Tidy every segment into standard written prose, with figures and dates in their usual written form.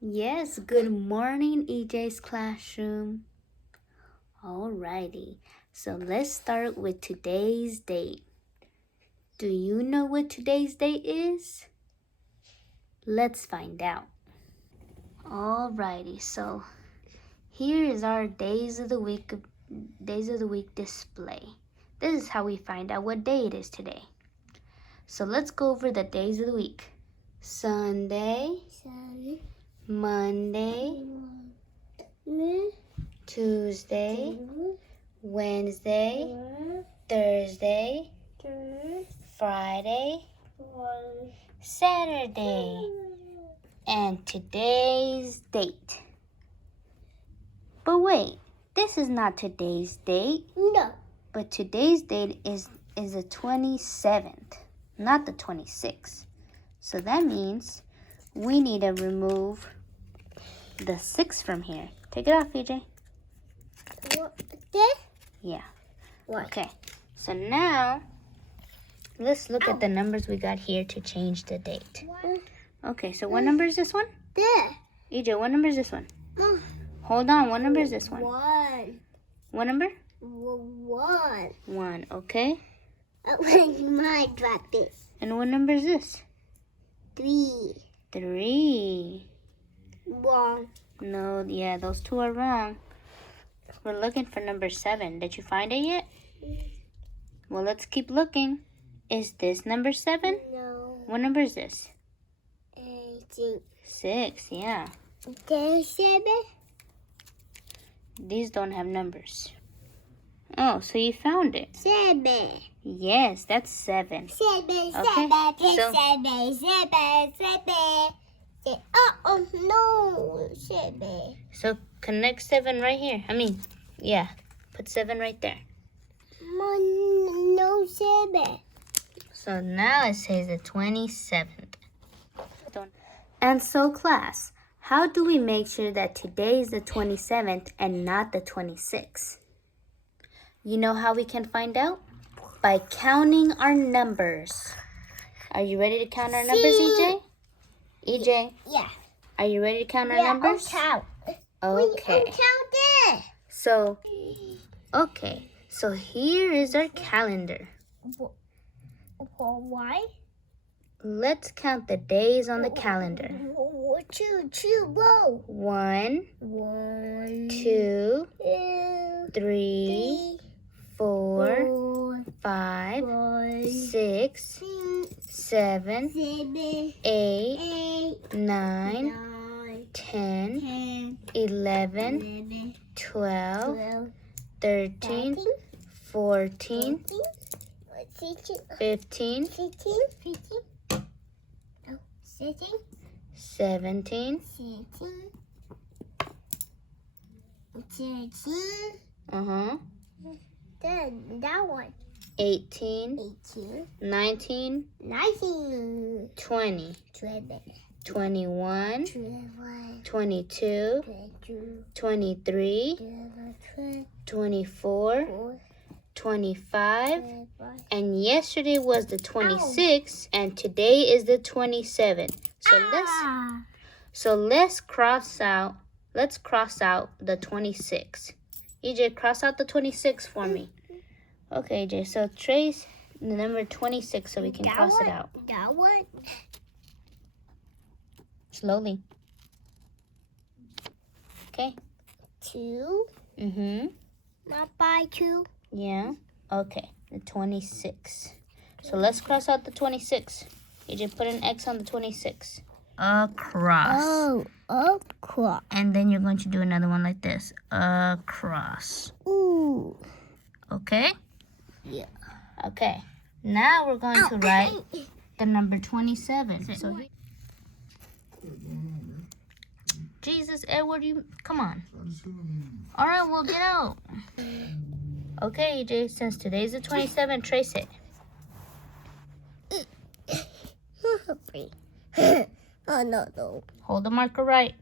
Yes, good morning, EJ's classroom. Alrighty, so let's start with today's date. Do you know what today's date is? Let's find out. Alrighty, so here is our days of the week display. This is how we find out what day it is today. So let's go over the days of the week. Sunday, Monday, Tuesday, Wednesday, Thursday, Friday, Saturday, and today's date. But wait, this is not today's date. No. But today's date is the 27th, not the 26th. So that means we need to remove the 6 from here. Take it off, EJ. What? This? Yeah. What? Okay. So now, let's look at the numbers we got here to change the date. Okay, so what number is this one? This. EJ, what number is this one? Hold on, what number is this one? One. What number? One. 1, okay. Where's my drop it? And what number is this? 3. 3. Wrong. No, yeah, those 2 are wrong. We're looking for number 7. Did you find it yet? Well, let's keep looking. Is this number 7? No. What number is this? 18. 6, yeah. There's 7. These don't have numbers. Oh, so you found it. 7. Yes, that's 7. 7. Okay, 7. so- 7. 7. 7. Oh no. 7. So connect 7 right here. Put 7 right there. No 7. So now it says the 27th. And so class, how do we make sure that today is the 27th and not the 26th? You know how we can find out? By counting our numbers. Are you ready to count our numbers, EJ? EJ, Yeah. are you ready to count our numbers? Count. Okay. Count it. So here is our calendar. Why? Let's count the days on the calendar. 2, whoa. 1, 1, 2, 2, 3, 4, 5, 6, 7, 7, 8, 8, 9, 9, 10, 10, 11, 11, 12, 12, 13, 14, 15, 17, Then that one. 18, 18, 19, 19, 20, 20, 21, 21, 22, 22, 23, 23, 24, 25, 25. and yesterday was the 26th, and today is the 27th. So let's cross out the 26th. EJ, cross out the 26 for me. Okay, EJ, so trace the number 26 so we can cross it out. That one. Slowly. Okay. 2. Not by 2. Yeah. Okay, the 26. So let's cross out the 26. EJ, put an X on the 26. Across. Across. And then you're going to do another one like this. Across. Ooh. Okay? Yeah. Okay. Now we're going to write the number 27. So Jesus, Edward, come on. All right, well, get out. Okay, EJ, since today's the 27th, trace it. Oh, no. Hold the marker right.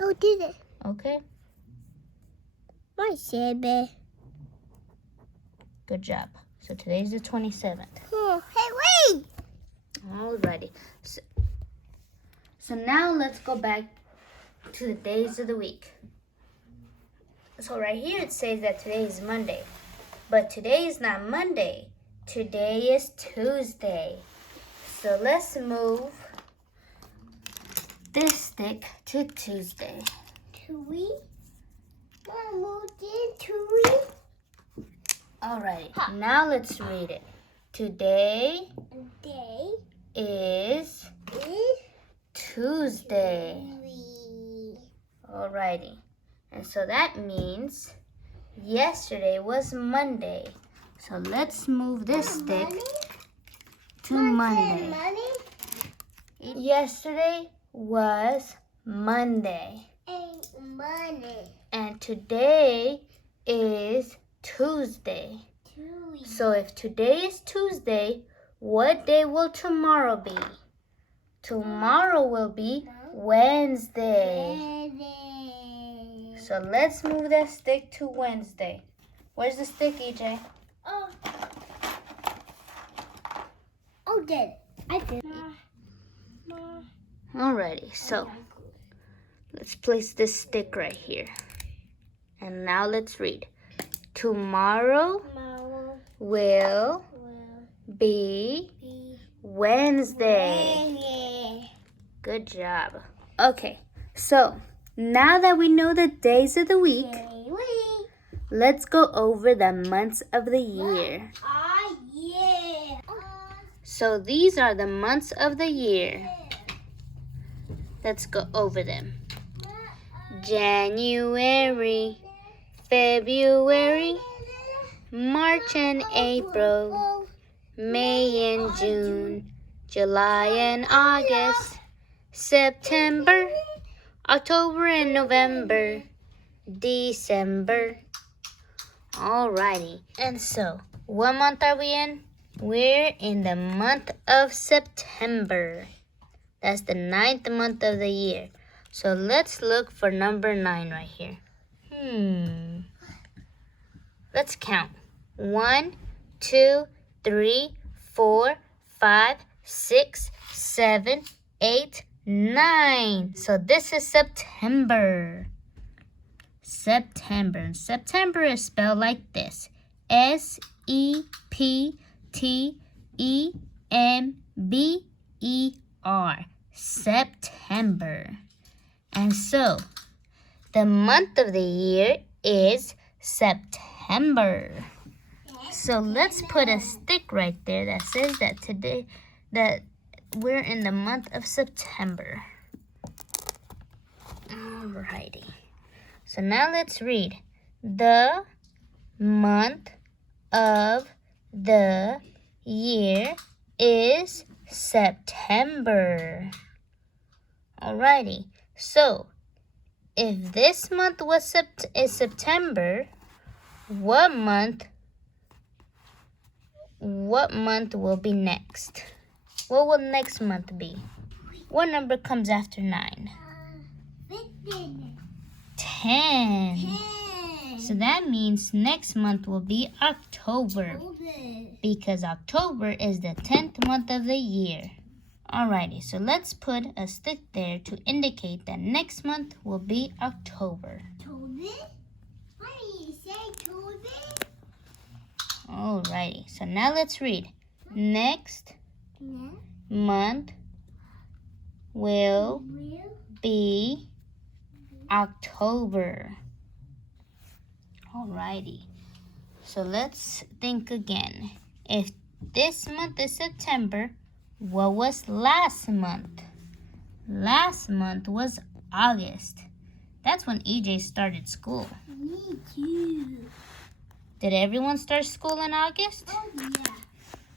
Oh, did it. Okay. My 7. Good job. So today's the 27th. Oh, hey, wait. Alrighty. So now let's go back to the days of the week. So right here it says that today is Monday. But today is not Monday. Today is Tuesday. So let's move this stick to Tuesday. Alrighty, now let's read it. Today is Tuesday. Alrighty, and so that means yesterday was Monday. So let's move this stick to Monday. Yesterday was Monday. And today is Tuesday. So if today is Tuesday, what day will tomorrow be? Tomorrow will be Wednesday. So let's move that stick to Wednesday. Where's the stick, EJ? Oh, did I did. Alrighty, so let's place this stick right here. And now let's read. Tomorrow will be Wednesday. Good job. Okay, so now that we know the days of the week, let's go over the months of the year. So these are the months of the year. Let's go over them. January, February, March and April, May and June, July and August, September, October and November, December. Alrighty, and so what month are we in? We're in the month of September. That's the 9th month of the year. So let's look for number 9 right here. Let's count. 1, 2, 3, 4, 5, 6, 7, 8, 9. So this is September. September. September is spelled like this. September. September. And so, the month of the year is September. So let's put a stick right there that says that today, that we're in the month of September. Alrighty. So now let's read. The month of the year is September. Alrighty. So, if this month was September, what month will be next? What will next month be? What number comes after 9? 10. So that means next month will be October, because October is the 10th month of the year. Alrighty, so let's put a stick there to indicate that next month will be October. Alrighty, so now let's read. Next month will be October. Alrighty, so let's think again. If this month is September, what was last month? Last month was August. That's when EJ started school. Me too. Did everyone start school in August? Oh, yeah.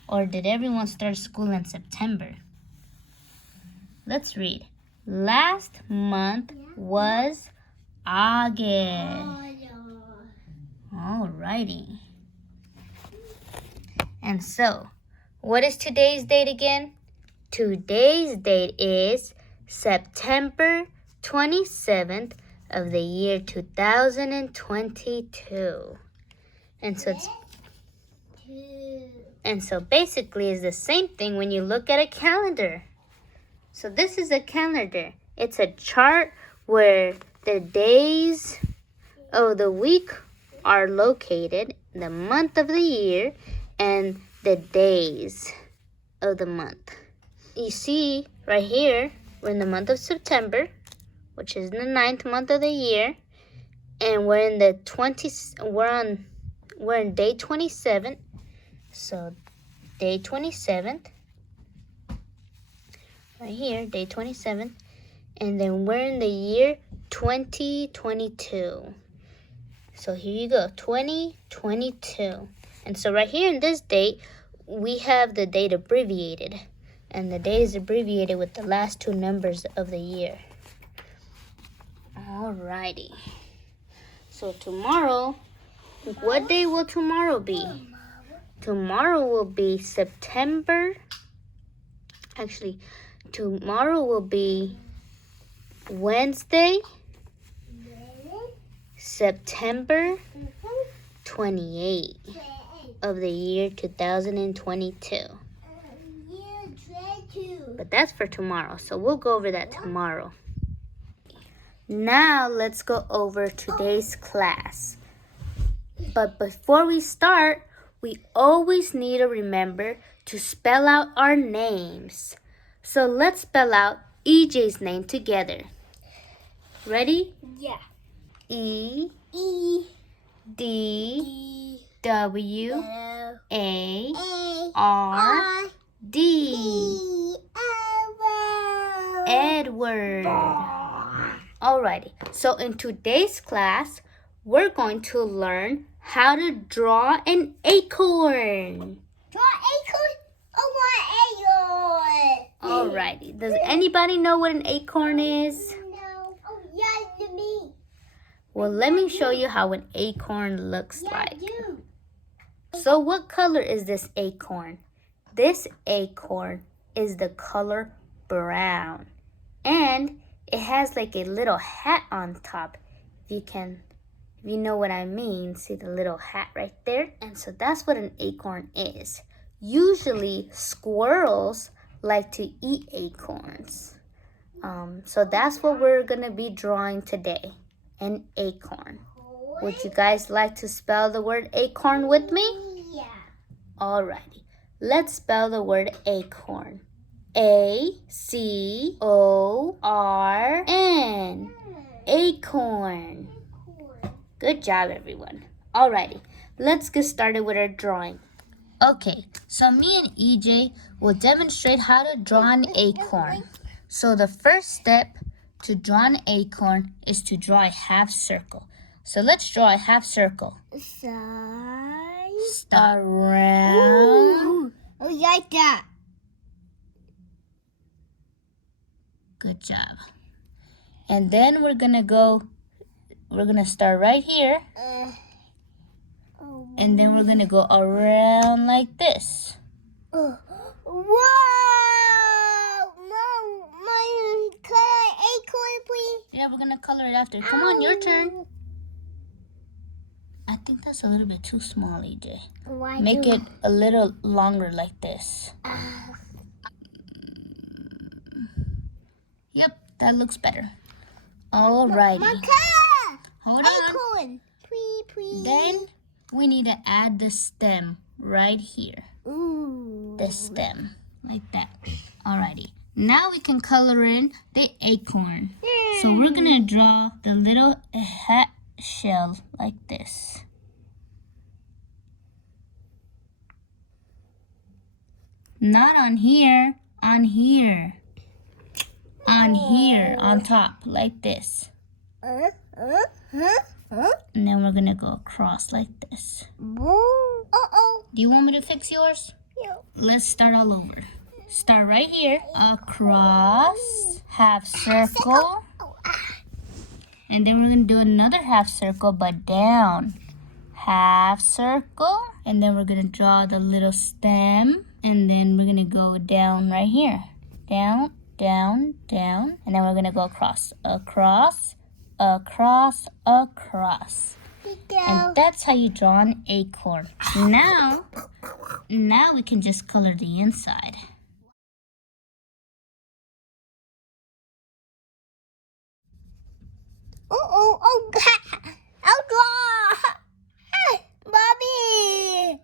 Or did everyone start school in September? Let's read. Last month was August. Alrighty. And so, what is today's date again? Today's date is September 27th of the year 2022. And so it's And so basically it's the same thing when you look at a calendar. So this is a calendar. It's a chart where the days of the week are located, the month of the year, and the days of the month. You see right here, we're in the month of September, which is the 9th month of the year, and we're in day 27. So day 27th, right here, day 27th, and then we're in the year 2022. So here you go, 2022. And so right here in this date, we have the date abbreviated. And the day is abbreviated with the last 2 numbers of the year. Alrighty. So tomorrow, what day will tomorrow be? Tomorrow will be tomorrow will be Wednesday, September 28th of the year 2022. But that's for tomorrow, so we'll go over that tomorrow. Now let's go over today's class. But before we start, we always need to remember to spell out our names. So let's spell out EJ's name together. Ready? Yeah. E E D W L A A R D. E Edward. Alrighty, so in today's class, we're going to learn how to draw an acorn. Draw acorn. Oh, my acorn. Alrighty, does anybody know what an acorn is? No. Oh, yeah, to me. Well, let me show you how an acorn looks Yeah, like. you. So what color is this acorn? This acorn is the color brown. And it has like a little hat on top. If you know what I mean, see the little hat right there? And so that's what an acorn is. Usually squirrels like to eat acorns. So that's what we're gonna be drawing today, an acorn. Would you guys like to spell the word acorn with me? Yeah. Alrighty, let's spell the word acorn. A-C-O-R-N. Acorn. Good job, everyone. Alrighty, let's get started with our drawing. Okay, so me and EJ will demonstrate how to draw an acorn. So the first step to draw an acorn is to draw a half circle. So let's draw a half circle. Side. Start round. Ooh. Oh, like that. Good job. And then we're gonna start right here. And then we're gonna go around like this. Whoa! Mom, my color acorn, please. Yeah, we're gonna color it after. Come on, your turn. I think that's a little bit too small, EJ. Why Make it a little longer like this. Yep, that looks better. Alrighty. my color Hold on. acorn, please. Then we need to add the stem right here. Ooh. The stem, like that. Alrighty. Now we can color in the acorn. So we're gonna draw the little hat shell like this. Not on here, on here. On here, on top, like this. And then we're gonna go across like this. Uh-oh. Do you want me to fix yours? Yeah. Let's start all over. Start right here, across, half circle. And then we're gonna do another half circle, but down. Half circle. And then we're gonna draw the little stem. And then we're gonna go down right here. Down, down, down. And then we're gonna go across, across, across, across. And that's how you draw an acorn. Now we can just color the inside. Oh, I'll draw. Mommy.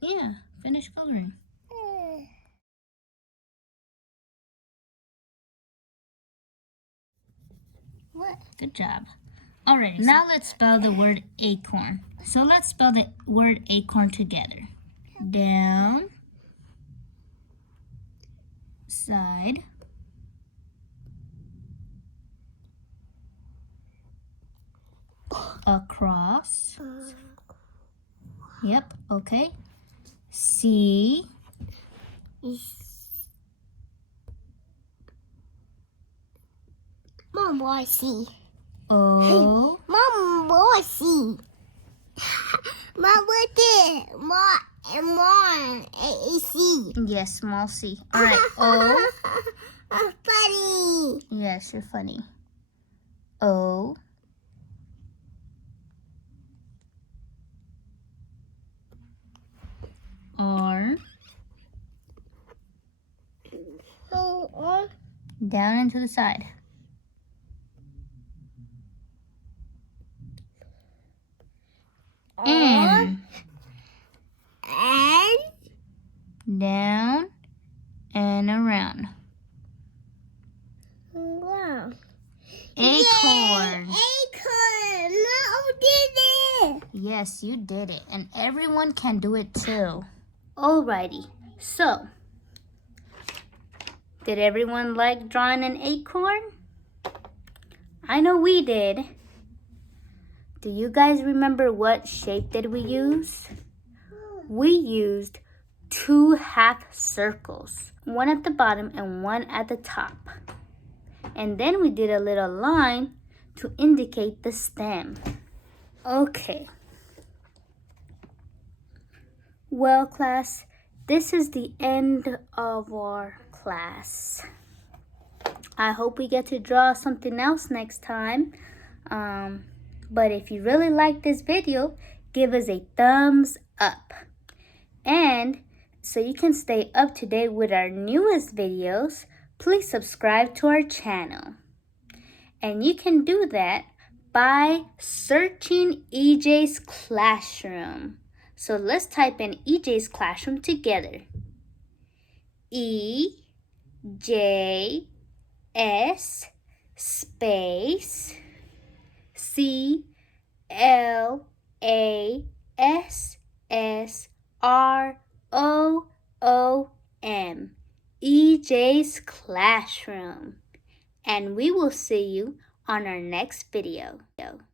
Yeah, finish coloring. What? Good job. Alright, now let's spell the word acorn. So let's spell the word acorn together. Down, side, across. Yep, okay. C, Mom, boy, see. O, Mom, boy, see. Mom, what it? Mom, see. yes, small c. Alright, O, Funny. yes, you're funny. O, R, So, down and to the side. N, and down and around. wow. Acorn. Acorn. No, did it. Yes, you did it. And everyone can do it too. Alrighty. So, did everyone like drawing an acorn? I know we did. Do you guys remember what shape did we use? We used 2 half circles. One at the bottom and one at the top. And then we did a little line to indicate the stem. Okay. Well, class, this is the end of our class. I hope we get to draw something else next time. But if you really like this video, give us a thumbs up. And so you can stay up to date with our newest videos, please subscribe to our channel. And you can do that by searching EJ's Classroom. So let's type in EJ's Classroom together. EJS space CLASSROOM. EJ's Classroom. And we will see you on our next video.